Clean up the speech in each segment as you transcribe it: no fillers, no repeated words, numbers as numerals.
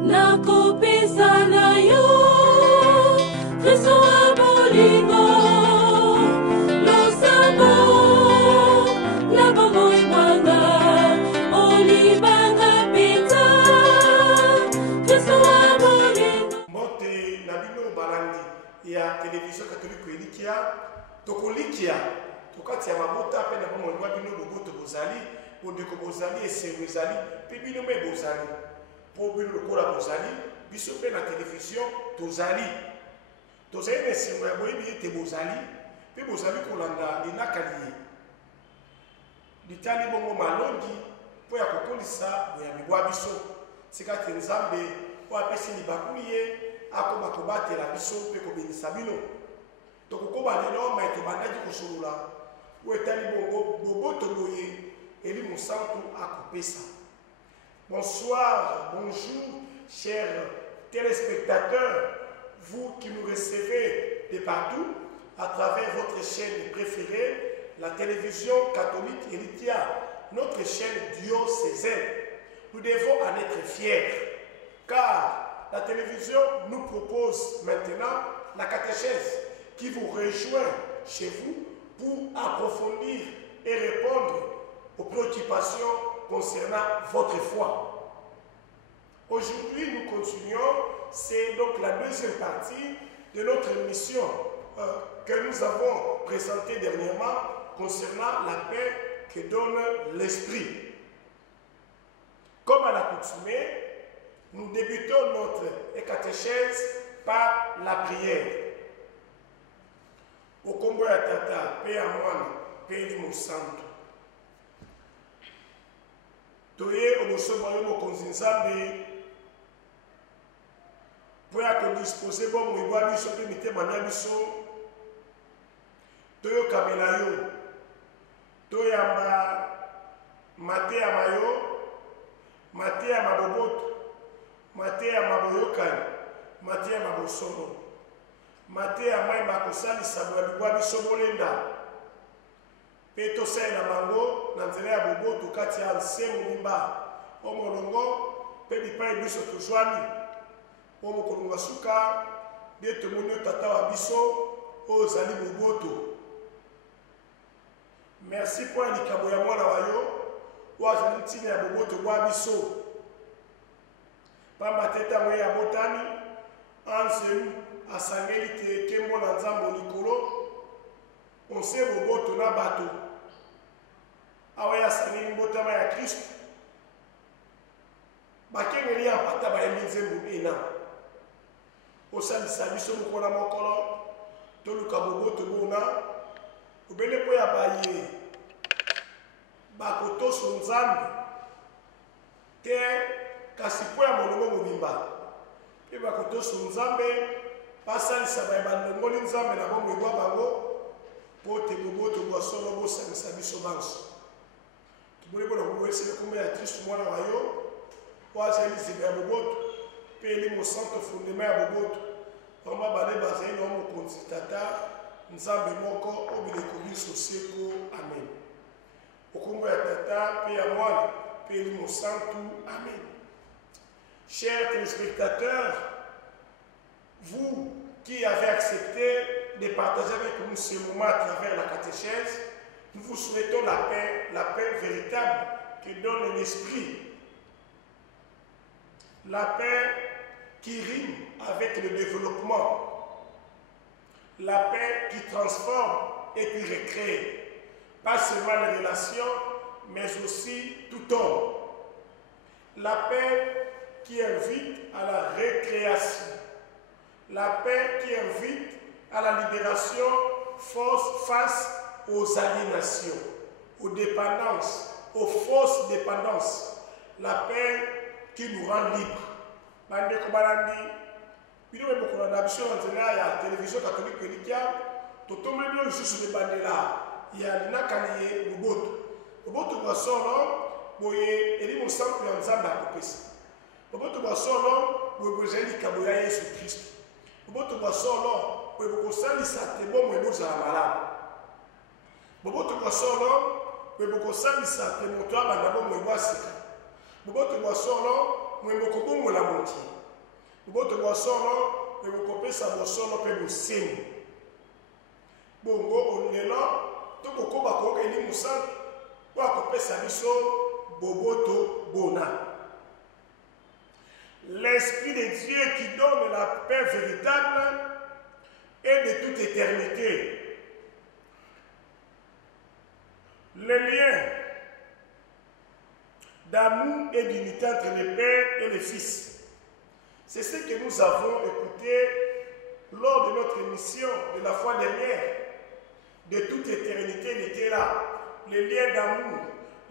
nakopesa na yo Kristo wa bolingo losambo la bomoi mwanga olibanga pita Kristo wa bolingo mbote na bino balandi ya télévision catholique elikia tokolikia tokati ya mabota pe na bomoi wa bino boboto bozali bondeko bozali esengo ezali pe bino me bozali po bino lokola bozali biso pe na télévision tozali na esengo ya boyebi ete bozali pe bozali kolanda linakali ye litali bongo malongi po ya kokolisa boyambi bwa biso tika te nzambe po apesi libakuli ye akoma kobatela biso mpe kobengisa bino tokokoba lelo mai tobandaki kosolola po etali bongo boboto boye eli mosantu akopesa. Bonsoir, bonjour, chers téléspectateurs, vous qui nous recevez de partout à travers votre chaîne préférée, la télévision catholique Elikia, notre chaîne diocésaine. Nous devons en être fiers, car la télévision nous propose maintenant la catéchèse qui vous rejoint chez vous pour approfondir et répondre aux préoccupations concernant votre foi. Aujourd'hui, nous continuons, c'est donc la deuxième partie de notre émission que nous avons présentée dernièrement concernant la paix que donne l'Esprit. Comme à l'accoutumée, nous débutons notre catéchèse par la prière. Au combo ya tata, paix à moi, paix du Monsanto. Toye obosoba yo mokonzi nzambe po ya kodispose bomo ibwa biso mpe mitema na biso toyokamela yo toyamba mateya mayo mateya maboboto mateya maboyokani mateya mabosolo mateya mai makosalisa boya bibwa biso bolenda pe tosalela bango na nzela ya boboto kati ya nsengo mimba po molongo mpe bipai biso tozwami po mokolonga suka nde tomoni yo tata wa biso oyo ozali boboto. Merci mpo ya likambo ya mwana wa yo oyo azali ntina ya boboto bwa biso pamba te ntango ye abotami anzelu asangeli te nkembo na nzambe likolo onse boboto na bato awa ya sangeli mbotama ya Kristo bakengeli ya mpata bayembi nzembo ena osalisa biso mokolo na mokolo toluka boboto bona obele mpo ya baye bakotoso nzambe te kasi mpo ya molongo mobimba mpe bakotoso nzambe basalisa baye bandongoli nzambe na bongo ebwa bango mpo te boboto bwa solo bosangisa biso banso toboli bona koboyesele kombo ya Kristo mwana wa yo po azali liziba ya boboto mpe eli mosanto fondema ya boboto pamba bale bazali na mokonzi tata nzambe moko oyo bileko biso seko amen. Okombo ya tata mpe ya mwana mpe eli mosantu amen. Chers téléspectateurs, vous qui avez accepté de partager avec nous ce moment à travers la catéchèse, nous vous souhaitons la paix véritable que donne l'Esprit. La paix qui rime avec le développement. La paix qui transforme et qui recrée. Pas seulement les relations, mais aussi tout homme. La paix qui invite à la récréation. La paix qui invite à la libération face aux aliénations, aux dépendances, aux fausses dépendances. La paix qui nous rend libres. Bandeko balandi, bino moko na biso nzela ya télévision catholique Elikia, totombe bio lisusu de bandela ya linakali ye boboto. Boboto bwa solo boye eli mosantu ya nzambe akopesa. Boboto bwa solo boye bozali likambo ya Yesu Kristo. Boboto bwa solo boye bokosalisa te bomo ebozala malamu. Boboto bwa solo boye bokosalisa te moto abanda bomo ebwasika. Boboto bwa solo mwembo kobongola moki boboto bosolo pe bokopesa bosolo pe bosengo bongo lelo tokokoba koyoka Elimu Santu po akopesa biso boboto bona. L'Esprit de Dieu qui donne la paix véritable et de toute éternité. Le lien d'amour et d'unité entre le Père et le Fils. C'est ce que nous avons écouté lors de notre émission de la fois dernière. De toute éternité, il était là. Le lien d'amour,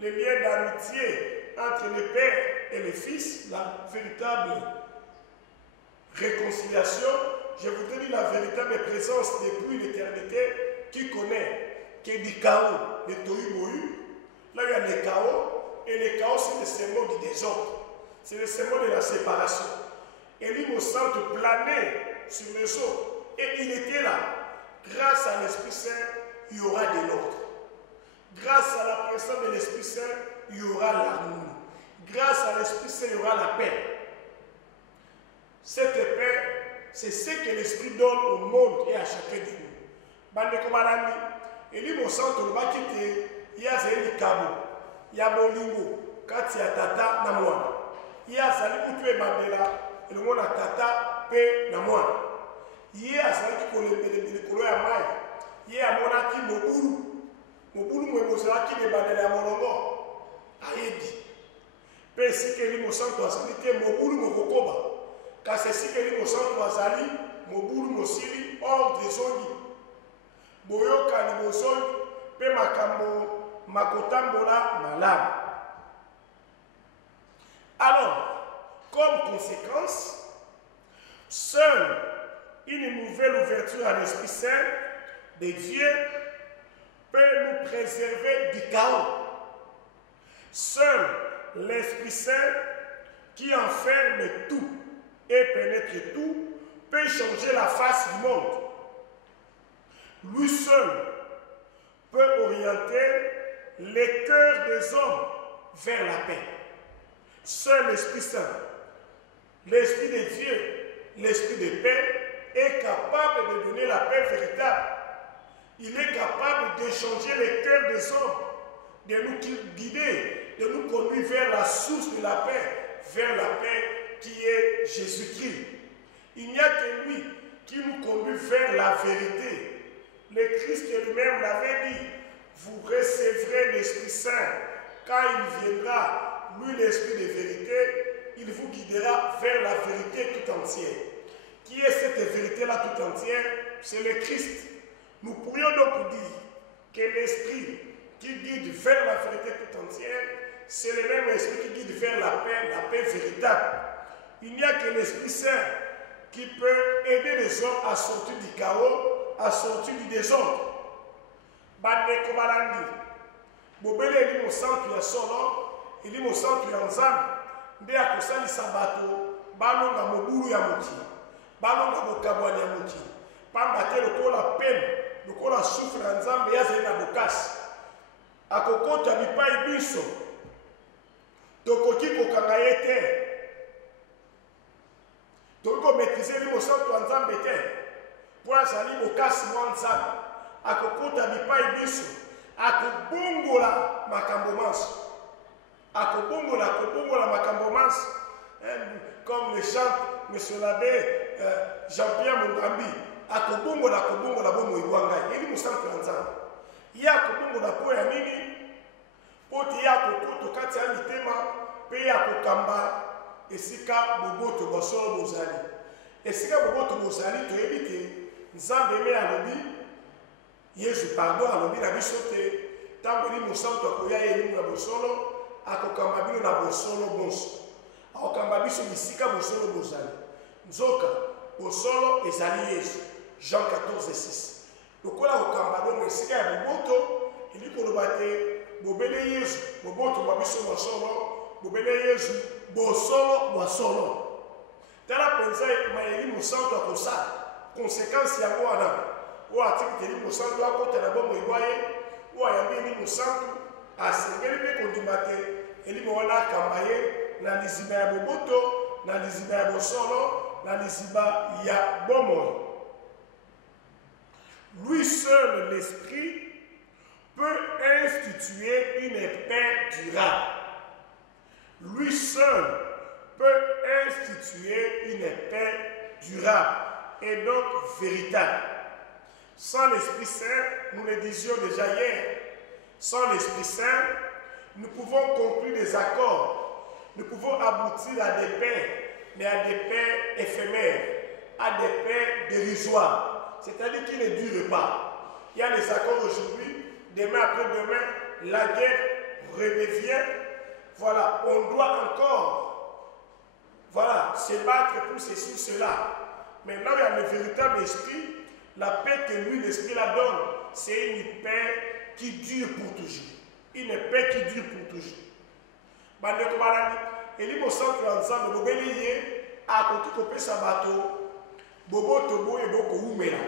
le lien d'amitié entre le Père et le Fils, la véritable réconciliation. Je vous dis la véritable présence depuis l'éternité qui connaît, qui est du chaos, le tohu-bohu. Là, il y a le chaos, et le chaos, c'est le symbole du désordre. C'est le symbole de la séparation. Elimu Santu planait sur les eaux, et il était là. Grâce à l'Esprit Saint, il y aura de l'ordre. Grâce à la présence de l'Esprit Saint, il y aura l'amour. Grâce à l'Esprit Saint, il y aura la paix. Cette paix, c'est ce que l'Esprit donne au monde et à chacun de nous. Bandeko Malandi, Elimu Santu lobaki te yazeli kabo, ya bolingo, kati ya tata na mwana. Yazali kutu ebandela, elongo na tata pe na mwana. Ye azalaki kolembele likolo ya mai. Ye amonaki mobulu. Mobulu mwe bozalaki lebandela ya molongo. Ayebi. Pe esika Elimu Santu azali te mobulu mokokoba. Kasi esika Elimu Santu azali mobulu mosili ordre ezongi. Boyokani bozongi pe makambo makotambola malamu. Alors, comme conséquence, seule une nouvelle ouverture à l'Esprit Saint de Dieu peut nous préserver du chaos. Seul l'Esprit Saint qui enferme tout et pénètre tout peut changer la face du monde. Lui seul peut orienter les cœurs des hommes vers la paix. Seul l'Esprit Saint, l'Esprit de Dieu, l'Esprit de paix, est capable de donner la paix véritable. Il est capable de changer les cœurs des hommes, de nous guider, de nous conduire vers la source de la paix, vers la paix qui est Jésus-Christ. Il n'y a que lui qui nous conduit vers la vérité. Le Christ lui-même l'avait dit, vous recevrez l'Esprit Saint. Quand il viendra, lui l'Esprit de vérité, il vous guidera vers la vérité tout entière. Qui est cette vérité-là tout entière? C'est le Christ. Nous pourrions donc dire que l'Esprit qui guide vers la vérité tout entière, c'est le même Esprit qui guide vers la paix véritable. Il n'y a que l'Esprit Saint qui peut aider les hommes à sortir du chaos, à sortir du désordre. Bandeko Malandi, Bobele Elimu Santu ya solo, Elimu Santu ya nzambe, nde akosalisa bato banonga mobulu ya mokili, banonga bokabwani ya mokili, pamba te lokola pene, lokola souffle ya nzambe yazali na bokasi, akokota bipai biso, tokoki kokanga ye te, tokoki komaîtriser Elimu Santu ya nzambe te, po azali bokasi mwa nzambe, akokota bipai biso, akobongola makambo manso. Akobongola makambo manso. Comme le chante M. l'abbé Jean-Pierre Mongambi, akobongola bomo iwangai. Elimu Santu ya nzambe. Ye akobongola po ya nini? Po te ye akokoto kati ya mitema, pe ye akokamba esika boboto bosolo bozali. Esika boboto bozali toyebi te nzambe me alobi Yesu pardon alobi na biso te tango Elimu Santu akoya ye elimu ya bosolo akokamba bino na bosolo bonso akokamba biso bisika bosolo bozali nzoka bosolo ezali Yesu Jean 14:6 lokola akokamba dongo esika ya boboto eli koloba te bobele Yesu boboto bwa biso bosolo bobele Yesu bosolo bosolo tala penza ma Elimu Santu akosala conséquence yango wana o atiki Elimu Santu akota na bomo iwaye o ayambi Elimu Santu asengeli mpe kondima te Elimu wana akamba ye na lizima ya boboto na liziba ya bosolo, na liziba ya bomoi. Lui seul, l'Esprit, peut instituer une paix durable. Lui seul peut instituer une paix durable et donc véritable. Sans l'Esprit Saint, nous le disions déjà hier, sans l'Esprit Saint, nous pouvons conclure des accords, nous pouvons aboutir à des paix, mais à des paix éphémères, à des paix dérisoires, c'est-à-dire qui ne durent pas. Il y a des accords aujourd'hui, demain après-demain, la guerre redevient. Voilà, on doit encore se battre pour ceci ou cela. Maintenant, il y a le véritable esprit. La paix que lui, l'esprit la donne, c'est une paix qui dure pour toujours. Une paix qui dure pour toujours. Bandeko balandi, eli mo centre ensemble, bobeli ye, a koki kopesa bato, boboto boye boko umela.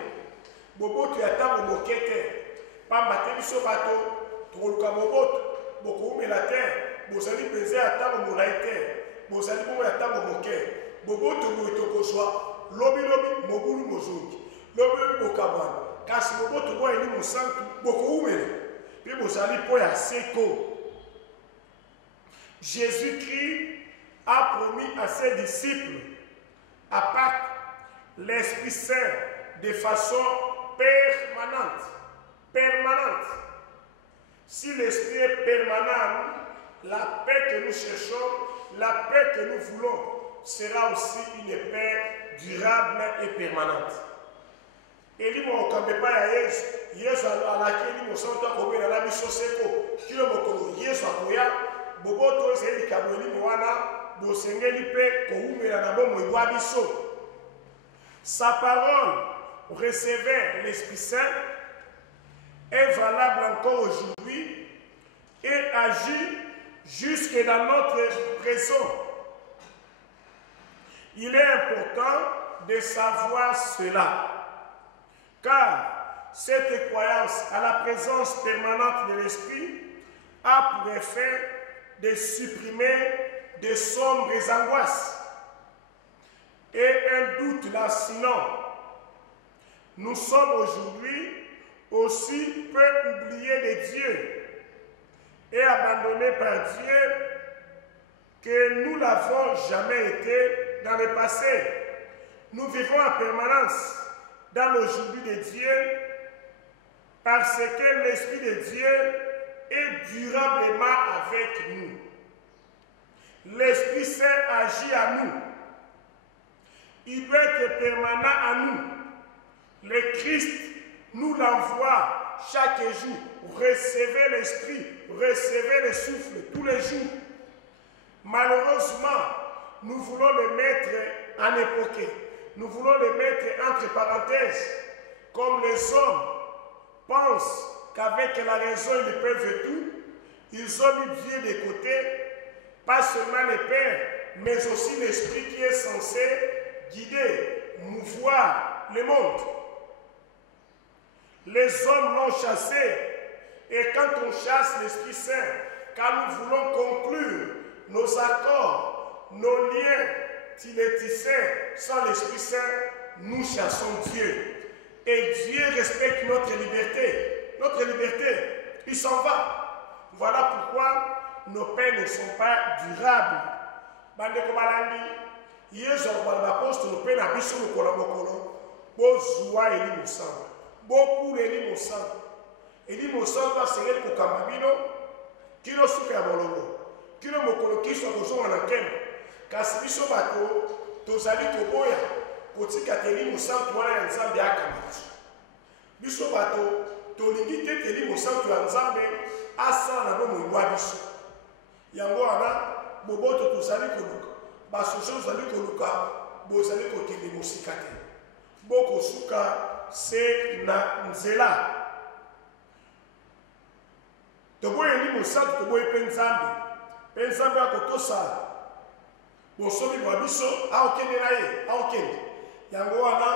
Boboto ya tango bokete, pamba te biso bato, tokoluka boboto, boko umela te, bozali penze ya tango molai te, bozali bongo ya tango moke. Boboto boye tokozwa, lobi mobulu mozongi, lobi bokabwana, kasi boboto boye eli mo centre, boko umela, puis bozali po ya seko. Jésus-Christ a promis à ses disciples, à Pâques, l'Esprit Saint de façon permanente. Permanente. Si l'Esprit est permanent, la paix que nous cherchons, la paix que nous voulons, sera aussi une paix durable et permanente. Et lui, mon campement à Yesu à laquelle il me sent comme il a la mission seko, qui le mokolo Yesu à Koya. Boboto ezeli kaboli mwana bosengeli pe koumela na bomo idwa biso. Sa parole recevait l'Esprit Saint est valable encore aujourd'hui et agit jusque dans notre présent. Il est important de savoir cela, car cette croyance à la présence permanente de l'Esprit a pour effet de supprimer de sombres angoisses et un doute lancinant. Nous sommes aujourd'hui aussi peu oubliés de Dieu et abandonnés par Dieu que nous l'avons jamais été dans le passé. Nous vivons en permanence dans l'aujourd'hui de Dieu parce que l'Esprit de Dieu est durablement avec nous. L'Esprit Saint agit à nous. Il doit être permanent à nous. Le Christ nous l'envoie chaque jour. Recevez l'Esprit, recevez le souffle tous les jours. Malheureusement, nous voulons le mettre en époque. Nous voulons le mettre entre parenthèses. Comme les hommes pensent qu'avec la raison ils peuvent tout, ils ont mis Dieu de côté, pas seulement le Père, mais aussi l'Esprit qui est censé guider, mouvoir le monde. Les hommes l'ont chassé, et quand on chasse l'Esprit Saint, quand nous voulons conclure nos accords, nos liens tissés sans l'Esprit Saint, nous chassons Dieu. Et Dieu respecte notre liberté. Notre liberté, il s'en va. Voilà pourquoi nos paix ne sont pas durables. Bandeko balandi, Yesu l'apôtre nos paix na biso mokolo mokolo, bozwa eli mosamba, bokule eli mosamba. Eli mosamba sengeli kokamba bino, kilo suka ya bolongo, kilo mokolo kiso kozonga na nkembo. Kasi biso bato tozali koboya kotika teli mosamba wana ya Nzambe akamba biso. Biso bato tolingi te teli mosantu ya Nzambe asala na bomo ibwa biso. Yango wana boboto tozali koluka, basoso tozali koluka, bozali kokende mosika te. Bokosuka se na nzela. Toboyeli mosantu toboye mpe Nzambe. Mpe Nzambe akotosala. Bosomi bwa biso aokende na ye, aokende. Yango wana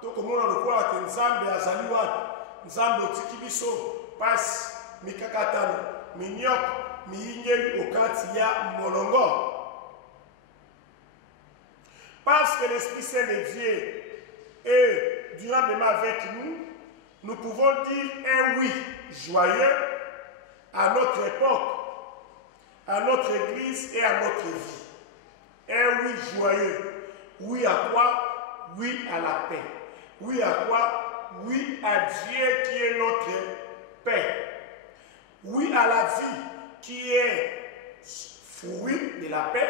tokomona lokola te Nzambe azali wapi. Nzambe otiki biso pasi mikakatano minyoko miyingeli okati ya molongo. parce que l'Esprit Saint de Dieu est durablement avec nous, nous pouvons dire un oui joyeux à notre époque, à notre Église et à notre vie. Un oui joyeux. Oui à quoi? Oui à la paix. Oui à quoi? Oui à Dieu qui est notre Père. Oui à la vie qui est fruit de la paix,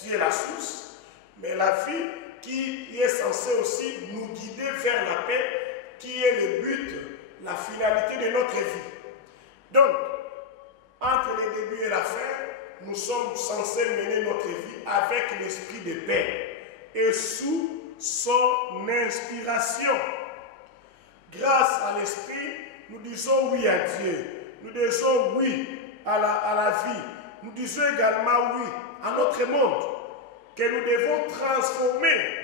Dieu est la source, mais la vie qui est censée aussi nous guider vers la paix, qui est le but, la finalité de notre vie. Donc, entre le début et la fin, nous sommes censés mener notre vie avec l'esprit de paix et sous son inspiration. Grâce à l'esprit, nous disons oui à Dieu. Nous disons oui à la vie. Nous disons également oui à notre monde que nous devons transformer.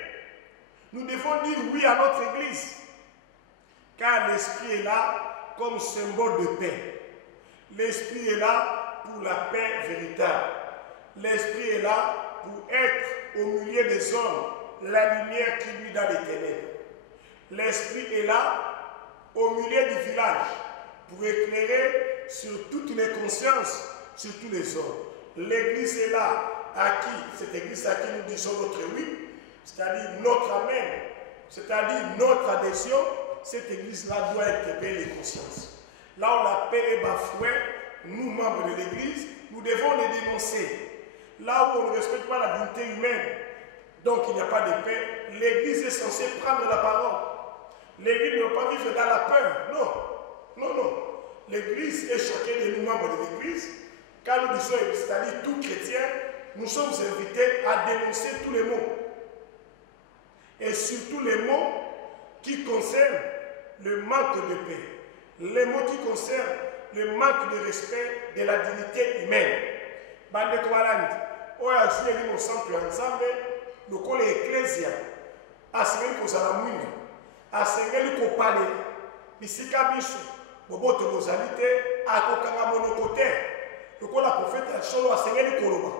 Nous devons dire oui à notre Église. Car l'esprit est là comme symbole de paix. L'esprit est là pour la paix véritable. L'esprit est là pour être au milieu des hommes, la lumière qui luit dans les ténèbres. L'esprit est là au milieu du village pour éclairer sur toutes les consciences, sur tous les hommes. L'Église est là à qui, cette Église à qui nous disons notre oui, c'est-à-dire notre amen, c'est-à-dire notre adhésion. Cette Église-là doit éclairer les consciences. Là où la paix est bafouée, nous, membres de l'Église, nous devons les dénoncer. Là où on ne respecte pas la dignité humaine, donc il n'y a pas de paix, l'Église est censée prendre la parole. L'Église ne doit pas vivre dans la peur. Non, non, non. L'Église est chacun de nous, membres de l'Église. Quand nous disons, c'est-à-dire tout chrétien, nous sommes invités à dénoncer tous les maux. Et surtout les maux qui concernent le manque de paix. Les mots qui concernent le manque de respect de la dignité humaine. Bande Kovalandi, oya joué au centre ensemble, le col ecclésia, a sengeli kozala mwindu, a sengeli kopale, bisika biso, boboto bozali te, akokanga monoko te, le col la prophète a solo a sengeli koloba.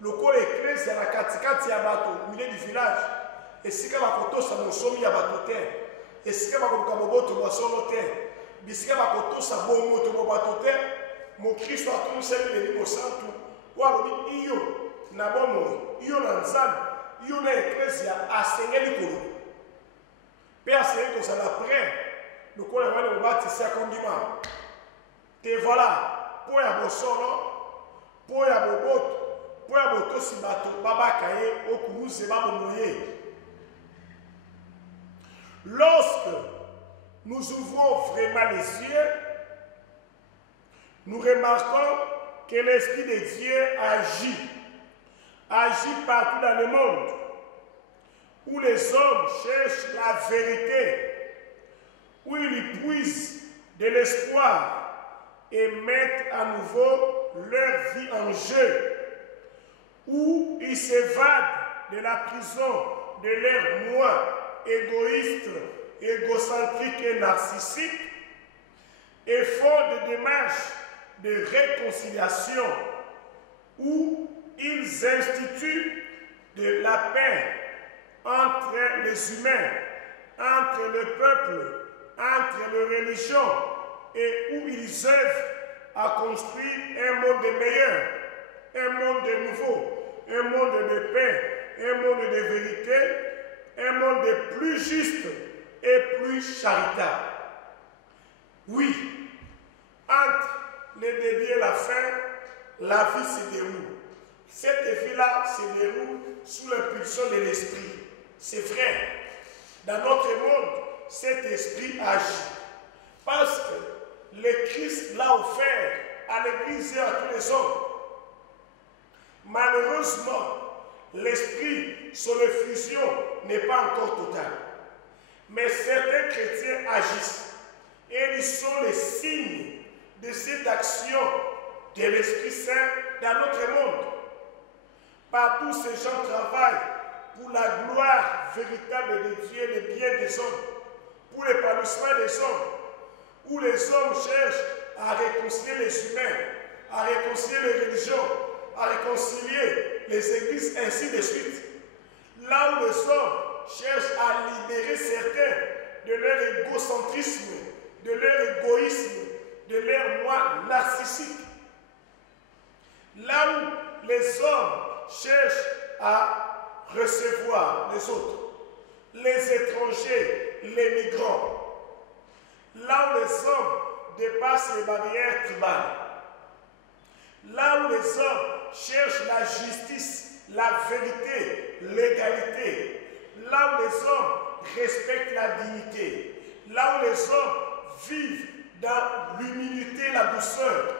Le col ecclésia na katikati ya bato, au milieu du village, esika bakotosa mosomi ya bato te, esika bakoluka boboto bosolo te, bisika bakotosa bomoto bobato te, mon Christ a tout seul les livres santu, ou alors iyo na bomo, iyo na nzambe, iyo na ecclesia a sengeli kolo. Pe a sengeli ko sala après, le ko na wale baptiste a kondima. Te voilà, po ya bosolo, po ya boboto, po ya boto si bato babakaye okuruze babomoye. Lorsque nous ouvrons vraiment les yeux, nous remarquons que l'Esprit de Dieu agit partout dans le monde, où les hommes cherchent la vérité, où ils puisent de l'espoir et mettent à nouveau leur vie en jeu, où ils s'évadent de la prison de leur moi égoïste, égocentrique et narcissique, et font des démarches de réconciliation où ils instituent de la paix entre les humains, entre le peuple, entre les religions, et où ils œuvrent à construire un monde meilleur, un monde nouveau, un monde de paix, un monde de vérité, un monde plus juste et plus charitable. Oui, entre le début et la fin, la vie se déroule. Cette vie-là se déroule sous l'impulsion de l'esprit. C'est vrai. Dans notre monde, cet esprit agit. Parce que le Christ l'a offert à l'Église et à tous les hommes. Malheureusement, l'esprit, son effusion n'est pas encore totale. Mais certains chrétiens agissent. Et ils sont les signes de cette action de l'Esprit Saint dans notre monde. Partout, ces gens travaillent pour la gloire véritable de Dieu, le bien des hommes, pour l'épanouissement des hommes, où les hommes cherchent à réconcilier les humains, à réconcilier les religions, à réconcilier les églises, ainsi de suite. Là les hommes cherchent à libérer certains de leur égocentrisme, de leur égoïsme, de leur moi narcissique. Là où les hommes cherchent à recevoir les autres, les étrangers, les migrants. Là où les hommes dépassent les barrières tribales. Là où les hommes cherchent la justice, la vérité, l'égalité. Là où les hommes respectent la dignité. Là où les hommes vivent dans l'humilité, la douceur.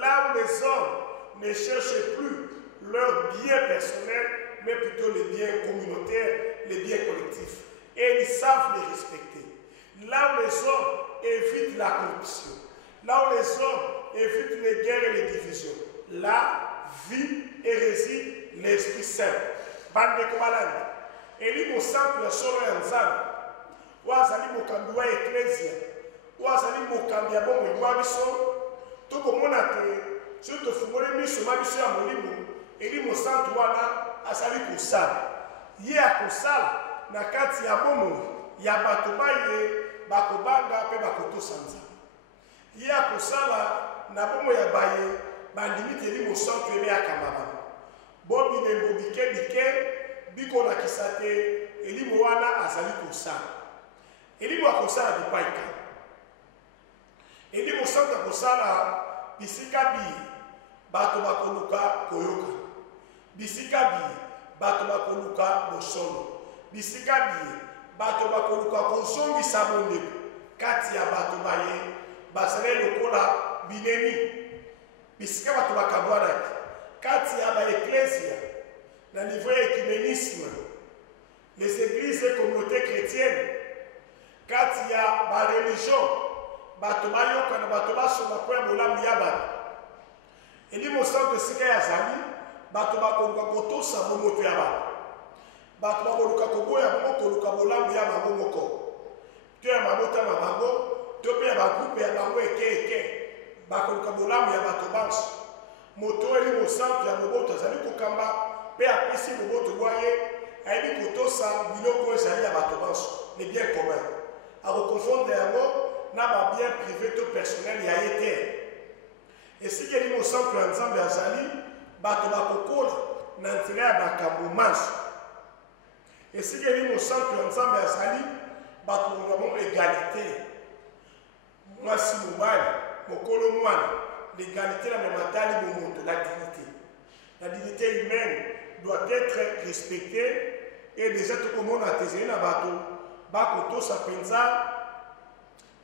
Là où les hommes ne cherchent plus leurs biens personnels, mais plutôt les biens communautaires, les biens collectifs. Et ils savent les respecter. Là où les hommes évitent la corruption. Là où les hommes évitent les guerres et les divisions. Là vit et réside l'Esprit Saint. Bande Komalani. Eli mosantu ya solo ya nzambe. Wazali mokambi wa ecclesia. Wazali mokambi ya bomo wa biso. Tokomona te so tofungole miso ma biso ya molimo. Eli mosantu wana asali kosala. Ye akosala na kati ya bomo ya bato baye bakobanga pe bakotosa nzambe. Ye akosala na bomo ya baye bandimite eli mosantu eme akamaba. Bobi nembo bike biko na kisate elimu wana azali kosala. Elimu akosala bipaika. Elimu santa kosala bisika bi bato bakoluka koyoka. Bisika bi bato bakoluka bosolo. Bisika bi bato bakoluka kozongisa mondeko kati ya bato baye basale lokola binemi. Bisika bato bakabwanaki kati ya ba ecclesia na niveau écuménisme, les églises et communautés chrétiennes, quand il y a ma religion, batomayo kana batoba soma kwa molamu ya bato. Eli mosantu sika ya zali, batoba koluka kotosa momoto ya bato. Batoba koluka koboya koluka molamu ya mamomoko. To ya mabota mabango, to pe ya bagroupe ya bango eke. Bakoluka molamu ya bato banso. Moto eli mosantu ya mobota zali kokamba pe apesi boboto boye ayebi kotosa biloko ezali ya bato banso les biens communs akokonfondre yango na babien privé to personnel ya ye te. Esika eli mosantu ya nzambe azali bato bakokola na nzela ya makambo manso. Esika eli mosantu ya nzambe azali bato bongamo égalité mwasi mobali mokolo mwana l'égalité na mematali bomoto la dignité. La dignité humaine doit être respectée et déjà tout le monde a tesé na bato bakoto sa penza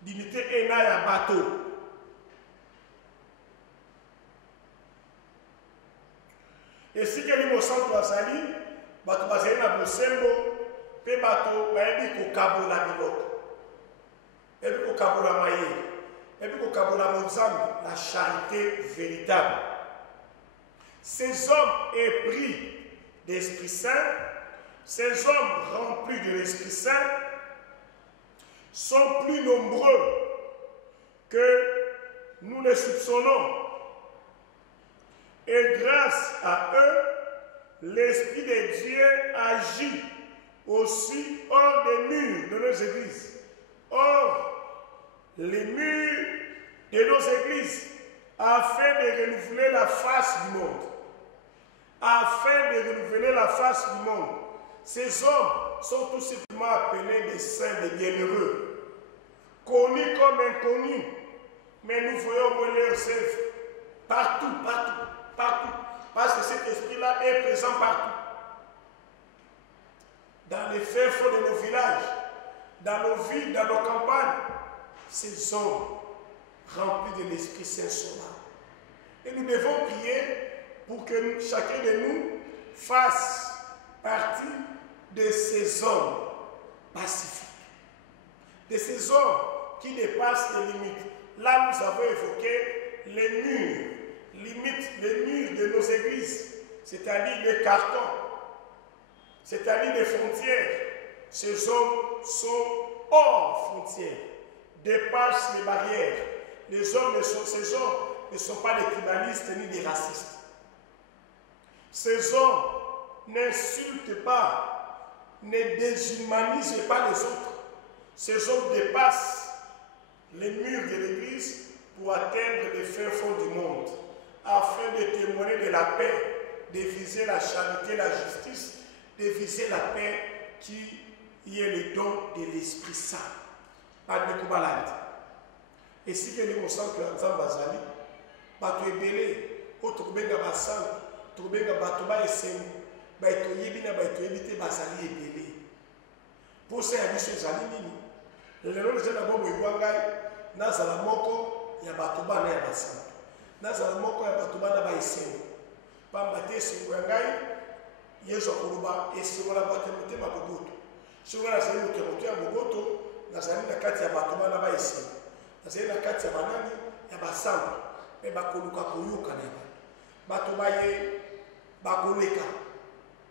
dignité ena ya bato. Et si quelqu'un au centre azali bato bazali na bosembo pe bato bayebi kokabola biloko ebi kokabola maye ebi kokabola monzambe la charité véritable. Ces hommes épris d'Esprit Saint, ces hommes remplis de l'Esprit Saint sont plus nombreux que nous les soupçonnons. Et grâce à eux, l'Esprit de Dieu agit aussi hors des murs de nos églises. Or, les murs de nos églises, afin de renouveler la face du monde. Afin de renouveler la face du monde. Ces hommes sont tout simplement appelés des saints, des bienheureux. Connus comme inconnus. Mais nous voyons leurs œuvres partout, partout, partout. Parce que cet esprit-là est présent partout. Dans les fins fonds de nos villages, dans nos villes, dans nos campagnes, ces hommes remplis de l'Esprit Saint sont là. Et nous devons prier pour que chacun de nous fasse partie de ces hommes pacifiques, de ces hommes qui dépassent les limites. Là, nous avons évoqué les murs, limites, les murs de nos églises, c'est-à-dire les cartons, c'est-à-dire les frontières. Ces hommes sont hors frontières, dépassent les barrières. Ces hommes ne sont pas des tribalistes ni des racistes. Ces hommes n'insultent pas ne déshumanise pas les autres. Ces hommes dépassent les murs de l'Église pour atteindre les fins fonds du monde, afin de témoigner de la paix, de viser la charité, la justice, de viser la paix qui est le don de l'Esprit Saint. Et si vous avez un centre de Zambazali, bato ebele autre benga basal to benga bato ba eseni ba to yebi na ba to ebite basali ebele pour ça ya biso ezali nini lelo le jana bobo iwangai na sala moko ya bato ba na ya basal na sala moko ya bato ba na ba eseni pamba te singo ngai yeso kuluba esingo la bato mutema bogoto singo na sala mutema ya bogoto na sala na kati ya bato ba na ba eseni na sala na kati ya banani ya basal et bakoluka koyoka na bato baye bakoleka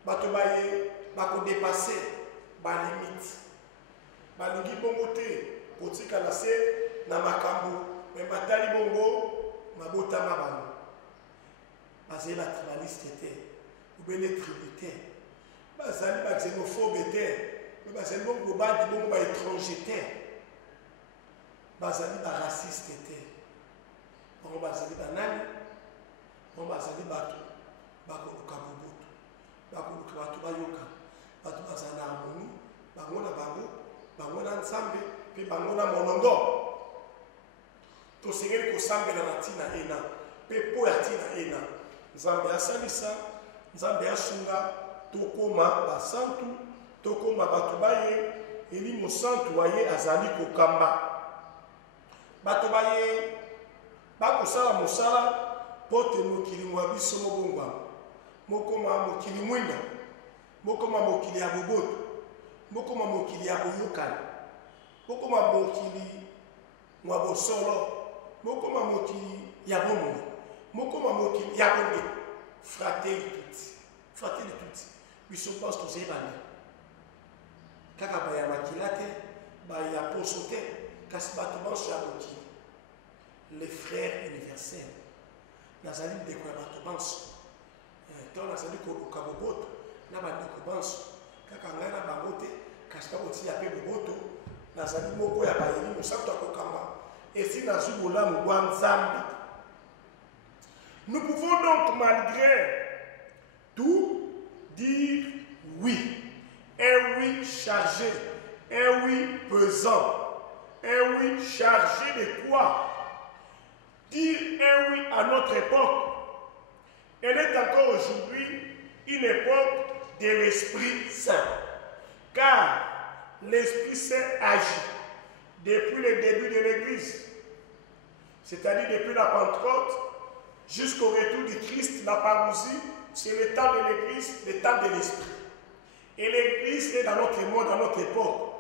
bato baye bakodepase balimite balingi bongo te kotika na se na makambo me batali bongo mabotama bango bazali batribaliste te ubele tributaire bazali baxénophobe te me bazali bongo bandi bongo baétranger te bazali baraciste te on va se dire banani on va se dire bato bakoluka boboto bakoluka bato bayoka bato bazana harmonie bango na bango bango na nzambe mpe bango na monondo tosengeli kosambela na ntina ena mpe mpo ya ntina ena nzambe asalisa nzambe asunga tokoma basantu tokoma bato baye eli mosantu aye azali kokamba bato baye bakosala mosala po te mokili mwa biso mobongwama mokoma mokili mwinda mokoma mokili ya boboto mokoma mokili ya boyokani mokoma mokili mwa bosolo mokoma mokili ya bomoi mokoma mokili ya bonde fratelli tutti biso mpasi tozali bana kaka baya makila te baya poso te kasi bato banso ya mokili les frères universels. Nazali ndeko ya bato banso. To nazali koluka boboto na bandeko banso. Kaka ngai na bango te kasi bakoti ya pe boboto nazali moko ya bayeli mosantu akokamba esi nazwi bolamu bwa nzambe. Nous pouvons donc malgré tout dire oui. Un oui chargé, un oui pesant, un oui chargé de quoi? Dire un oui à notre époque, elle est encore aujourd'hui une époque de l'Esprit Saint. Car l'Esprit Saint agit depuis le début de l'Église, c'est-à-dire depuis la Pentecôte jusqu'au retour du Christ, la parousie, c'est le temps de l'Église, le temps de l'Esprit. Et l'Église est dans notre monde, dans notre époque.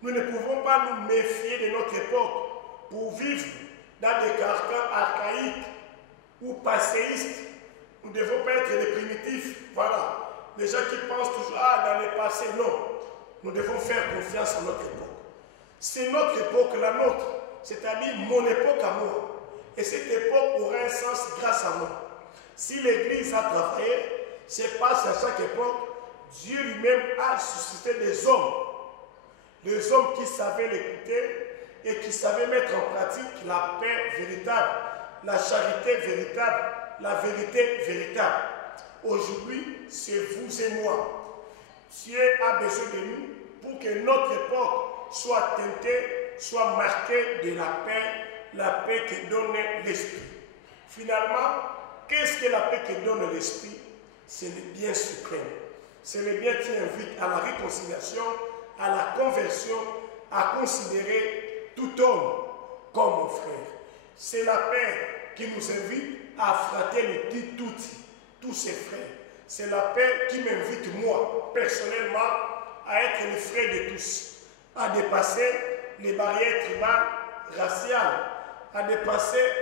Nous ne pouvons pas nous méfier de notre époque pour vivre dans des carcans archaïques ou passéistes. Nous ne devons pas être des primitifs. Voilà. Les gens qui pensent toujours, dans le passé, non. Nous devons faire confiance en notre époque. C'est notre époque, la nôtre. C'est-à-dire mon époque à moi. Et cette époque aura un sens grâce à moi. Si l'Église a travaillé, c'est parce qu'à chaque époque, Dieu lui-même a suscité des hommes. Des hommes qui savaient l'écouter et qui savaient mettre en pratique la paix véritable, la charité véritable, la vérité véritable. Aujourd'hui, c'est vous et moi. Dieu a besoin de nous pour que notre époque soit teintée, soit marquée de la paix que donne l'Esprit. Finalement, qu'est-ce que la paix que donne l'Esprit? C'est le bien suprême. C'est le bien qui invite à la réconciliation, à la conversion, à considérer tout homme comme mon frère. C'est la paix qui nous invite à fratelli tutti, tous ses frères. C'est la paix qui m'invite, moi, personnellement, à être le frère de tous, à dépasser les barrières tribales, raciales, à dépasser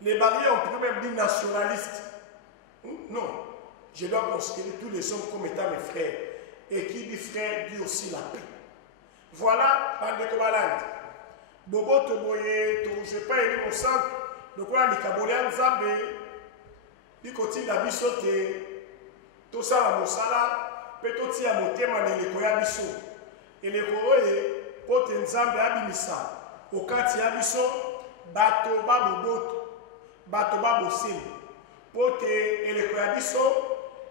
les barrières, on pourrait même dire nationalistes. Non, je dois considérer tous les hommes comme étant mes frères. Et qui dit frère dit aussi la paix. Voilà, Bandeko Balande. Bobo Toboye, je ne sais pas, il est au centre. Donc, on a dit Kabolian Zambé, il continue à bisoter, tout ça, la Moussala, petoti ya motema na eleko ya biso eleko oyo po te nzambe abimisa okati ya biso bato baboboto bato baboseli po te eleko ya biso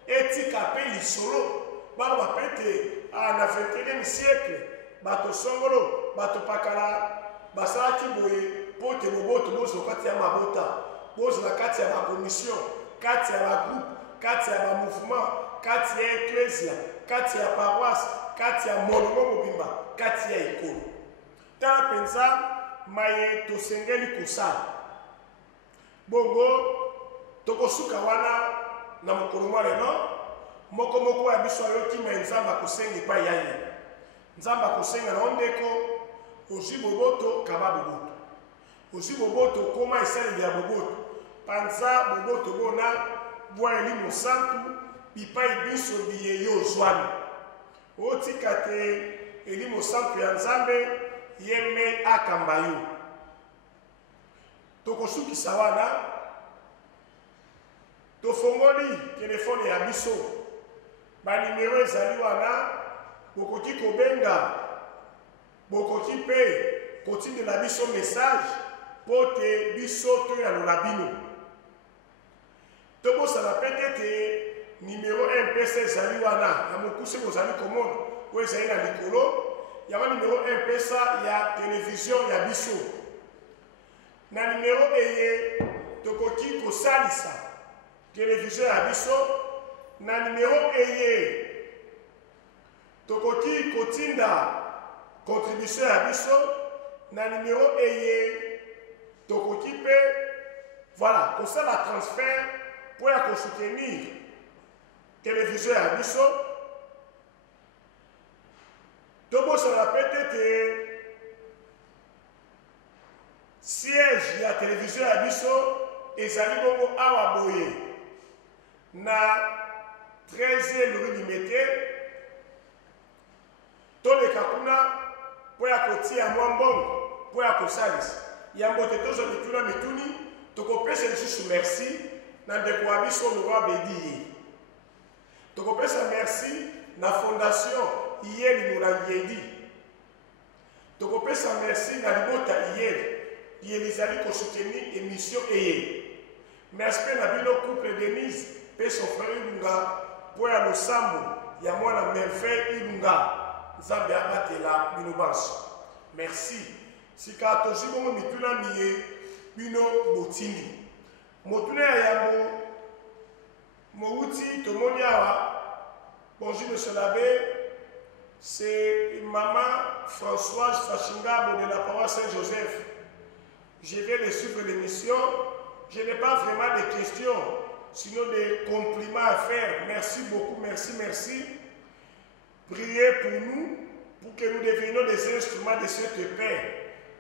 etika mpe lisolo baloba mpe te na 21e siècle bato songolo bato pakala basalaki boye po te boboto bozala kati ya mabota bozala kati ya bakomission kati ya bagroupe kati ya bamouvement kati ya eklesia kati ya paroisse kati ya molongo mobimba kati ya ekolo tala mpenza maye tosengeli kosala bongo tokosuka wana na mokolo mwa lelo moko ya biso ayoki me nzambe akosenga epai ya ye nzambe akosenga na ondeko ozwi boboto kaba boboto ozwi boboto koma esaleli ya boboto panza boboto bona bwa elimo santu bipai biso biye yo ozwami otika te elimo santu ya nzambe ye me akamba yo tokosukisa wana tofongoli telefone ya biso banimero ezali wana bokoki kobenga bokoki mpe kotindela biso message po te biso toyanola bino tobosana pete te nimero mpesa ezali wana ya mokuse bozali komona oyo ezali na likolo yango nimero mpesa ya televizio ya biso na nimero eye tokoki kosalisa televizio ya biso na nimero eye tokoki kotinda contribution ya biso na nimero eye tokoki mpe voilà kosala transfert mpo ya kosoutenir televizio ya biso tobosana pete te siège ya televizio ya biso ezali bongo awa boye na 13e rue Limete toleka kuna mpo ya kotia mwa mbongo mpo ya kosalisa yango te tozwa mituna mituni tokopesa lisusu merci na ndeko wa biso Laurent Bedi ye tokopesa merci na fondation Iyeli Molangi Edi tokopesa merci na libota Iyeli ezali kosoutenir émission eye merci mpe na bino couple Denise mpe son frère Ilunga mpo ya losambo ya mwana Merveille Ilunga nzambe abatela bino banso merci sika tozwi bongo mituna miye bino botindi motuna ya yango mouti tomoni awa bonjour monsieur l'abbé c'est maman Françoise Fashingabo de la paroisse Saint-Joseph. Je viens de suivre l'émission. Je n'ai pas vraiment de questions, sinon des compliments à faire. Merci beaucoup, merci. Priez pour nous, pour que nous devenions des instruments de cette paix,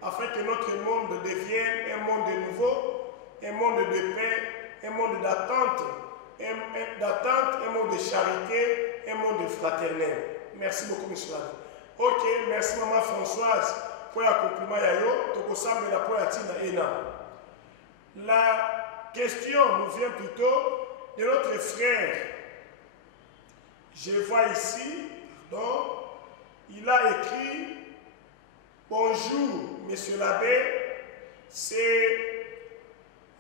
afin que notre monde devienne un monde nouveau, un monde de paix, un monde d'attente, un monde de charité, un monde fraternel. Merci beaucoup, monsieur l'abbé. Ok, merci maman Françoise pour le compliment yayo. Tokosambela pour la tina ena. La question nous vient plutôt de notre frère. Je vois ici, pardon, il a écrit bonjour, monsieur l'abbé, c'est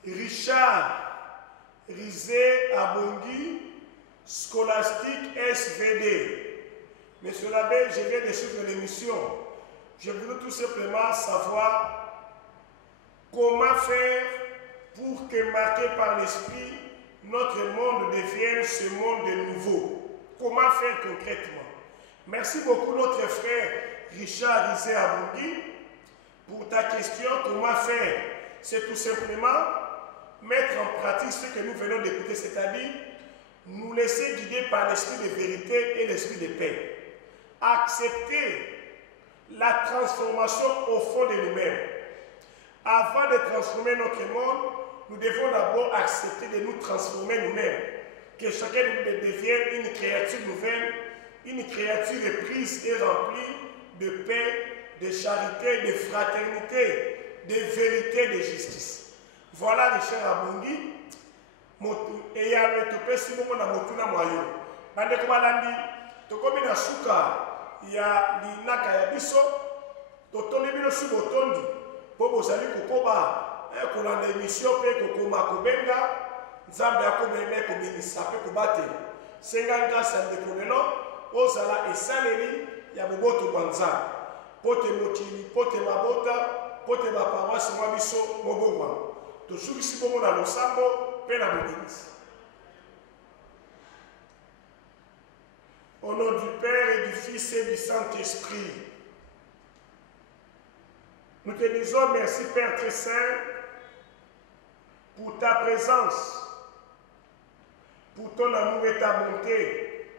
Richard Rizé Abongi, scolastique SVD. Monsieur l'abbé, je viens de suivre l'émission. Je voudrais tout simplement savoir comment faire pour que, marqué par l'esprit, notre monde devienne ce monde nouveau. Comment faire concrètement? Merci beaucoup notre frère Richard Rizé Abongi pour ta question. Comment faire? C'est tout simplement mettre en pratique ce que nous venons d'écouter, c'est-à-dire nous laisser guider par l'esprit de vérité et l'esprit de paix. Accepter la transformation au fond de nous-mêmes. Avant de transformer notre monde, nous devons d'abord accepter de nous transformer nous-mêmes. Que chacun de nous devienne une créature nouvelle, une créature éprise et remplie de paix, de charité, de fraternité, de vérité, de justice. Voilà Richard Abongi. Et il y a le topé si nous avons motuna moyo. Bandeko balandi. tokomi na suka ya linaka ya biso totondi bino su botondi mpo bozali kokoba kolanda émission mpe kokoma kobenga nzambe akobeme kobimisa mpe kobatela senga grâce ya ndeko lelo ozala esaleli ya boboto bwa nzambe mpo te mokili mpo te mabota mpo te baparoise mwa biso mobongwana tosukisi bongo na losambo mpe na bobimisi. Au nom du Père et du Fils et du Saint-Esprit, nous te disons merci Père très saint pour ta présence, pour ton amour et ta bonté.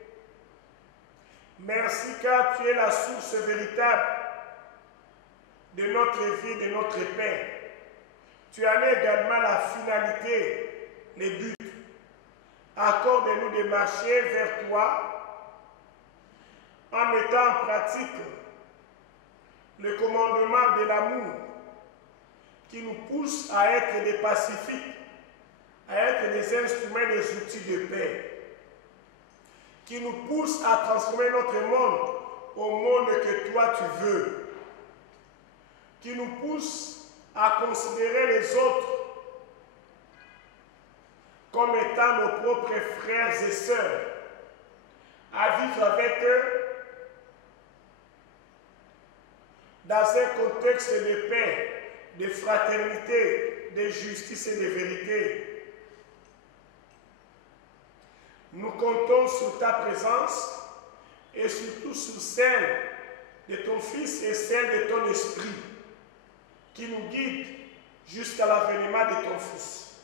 Merci car tu es la source véritable de notre vie, de notre paix. Tu en es également la finalité, les buts. Accorde-nous de marcher vers toi en mettant en pratique le commandement de l'amour qui nous pousse à être des pacifiques, à être des instruments, des outils de paix, qui nous pousse à transformer notre monde au monde que toi tu veux, qui nous pousse à considérer les autres comme étant nos propres frères et sœurs, à vivre avec eux dans un contexte de paix, de fraternité, de justice et de vérité. Nous comptons sur ta présence et surtout sur celle de ton Fils et celle de ton Esprit qui nous guide jusqu'à l'avènement de ton Fils.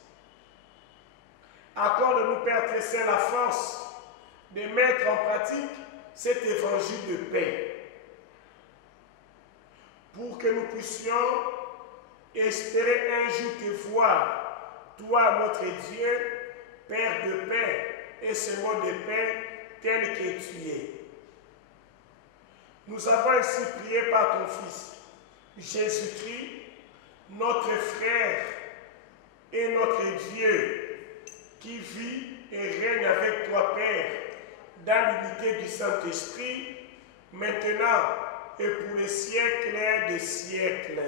Accorde-nous, Père très saint, la force de mettre en pratique cet évangile de paix, pour que nous puissions espérer un jour te voir, toi notre Dieu, Père de paix et Seigneur de paix, tel que tu es. Nous avons ainsi prié par ton Fils, Jésus-Christ, notre frère et notre Dieu, qui vit et règne avec toi, Père, dans l'unité du Saint-Esprit, maintenant et pour les siècles des siècles.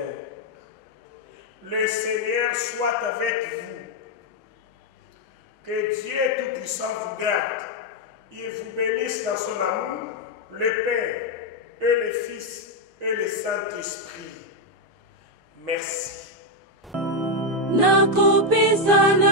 Le Seigneur soit avec vous. Que Dieu Tout-Puissant vous garde. Il vous bénisse dans son amour, le Père et le Fils et le Saint-Esprit. Merci. Nakupisa na